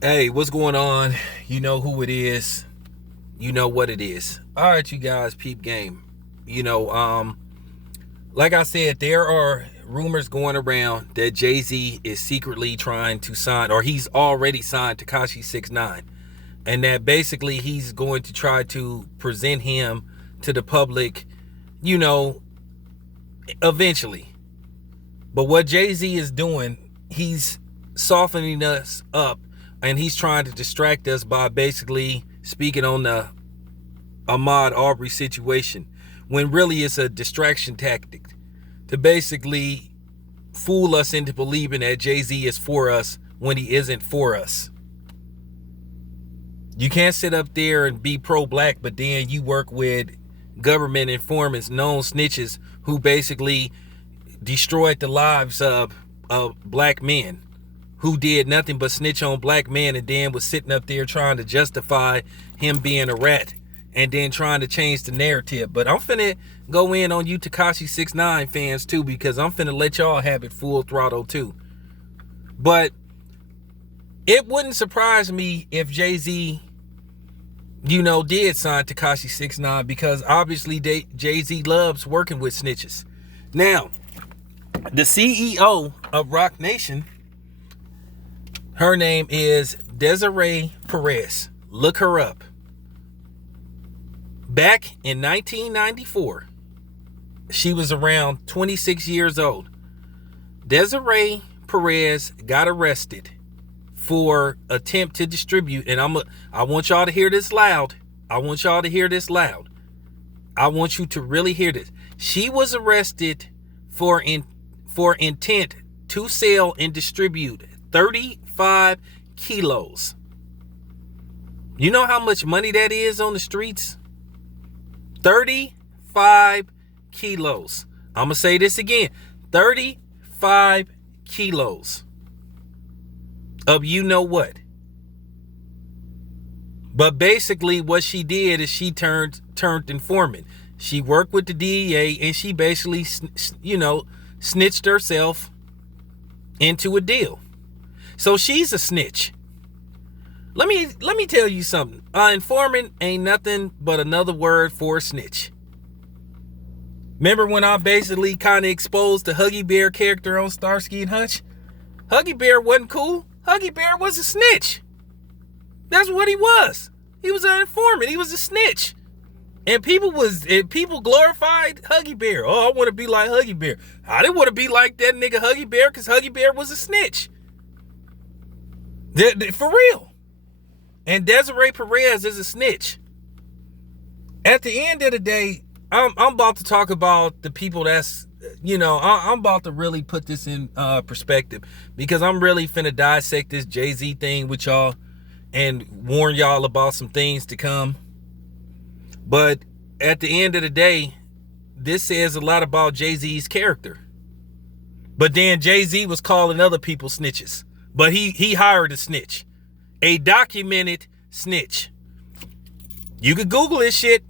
Hey, what's going on? You know who it is. You know what it is. All right, you guys, peep game. You know, like I said, there are rumors going around that Jay-Z is secretly trying to sign, or he's already signed Tekashi 6ix9ine, and that basically he's going to try to present him to the public, you know, eventually. But what Jay-Z is doing, he's softening us up, and he's trying to distract us by basically speaking on the Ahmaud Arbery situation, when really it's a distraction tactic to basically fool us into believing that Jay-Z is for us when he isn't for us. You can't sit up there and be pro-black, but then you work with government informants, known snitches, who basically destroyed the lives of black men who did nothing but snitch on black men, and then was sitting up there trying to justify him being a rat and then trying to change the narrative. But I'm finna go in on you Tekashi 6ix9ine fans too, because I'm finna let y'all have it full throttle too. But it wouldn't surprise me if Jay-Z, did sign Tekashi 6ix9ine, because obviously Jay-Z loves working with snitches. Now, the CEO of Roc Nation, her name is Desiree Perez. Look her up. Back in 1994, she was around 26 years old. Desiree Perez got arrested for attempt to distribute, and I want y'all to hear this loud. I want y'all to hear this loud. I want you to really hear this. She was arrested for intent to sell and distribute 35 kilos. You know how much money that is on the streets? 35 kilos. I'm going to say this again. 35 kilos of you know what. But basically what she did is she turned informant. She worked with the DEA, and she basically, snitched herself into a deal. So she's a snitch. Let me tell you something. Informant ain't nothing but another word for a snitch. Remember when I basically kind of exposed the Huggy Bear character on Starsky and Hutch? Huggy Bear wasn't cool. Huggy Bear was a snitch. That's what he was. He was an informant. He was a snitch. And people glorified Huggy Bear. Oh, I want to be like Huggy Bear. I didn't want to be like that nigga Huggy Bear, because Huggy Bear was a snitch. For real. And Desiree Perez is a snitch. At the end of the day, I'm about to talk about the people that's, I'm about to really put this in perspective, because I'm really finna dissect this Jay-Z thing with y'all and warn y'all about some things to come. But at the end of the day, this says a lot about Jay-Z's character. But then Jay-Z was calling other people snitches. But he hired a snitch. A documented snitch. You could Google this shit.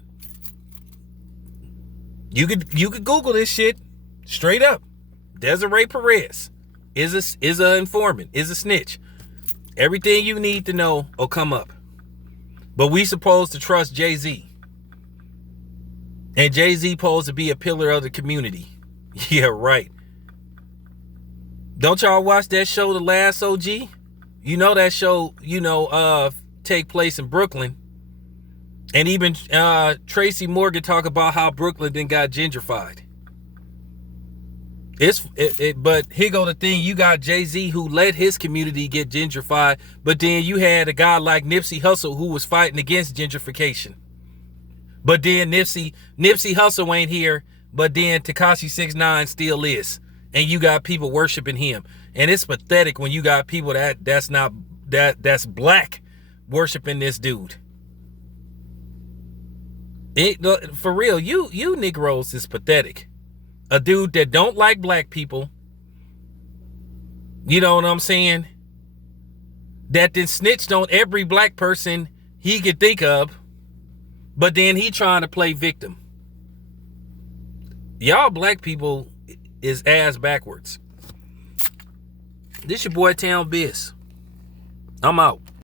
You could Google this shit straight up. Desiree Perez is a informant, is a snitch. Everything you need to know will come up. But we supposed to trust Jay-Z. And Jay-Z supposed to be a pillar of the community. Yeah, right. Don't y'all watch that show, The Last OG? You know that show, take place in Brooklyn. And even Tracy Morgan talk about how Brooklyn then got gentrified. But here go the thing. You got Jay-Z, who let his community get gentrified. But then you had a guy like Nipsey Hussle, who was fighting against gentrification. But then Nipsey Hussle ain't here. But then Tekashi 6ix9ine still is. And you got people worshiping him. And it's pathetic when you got people that's black worshiping this dude. For real, you Negroes is pathetic. A dude that don't like black people. You know what I'm saying? That then snitched on every black person he could think of. But then he trying to play victim. Y'all black people is ass backwards. This your boy Town Biz. I'm out.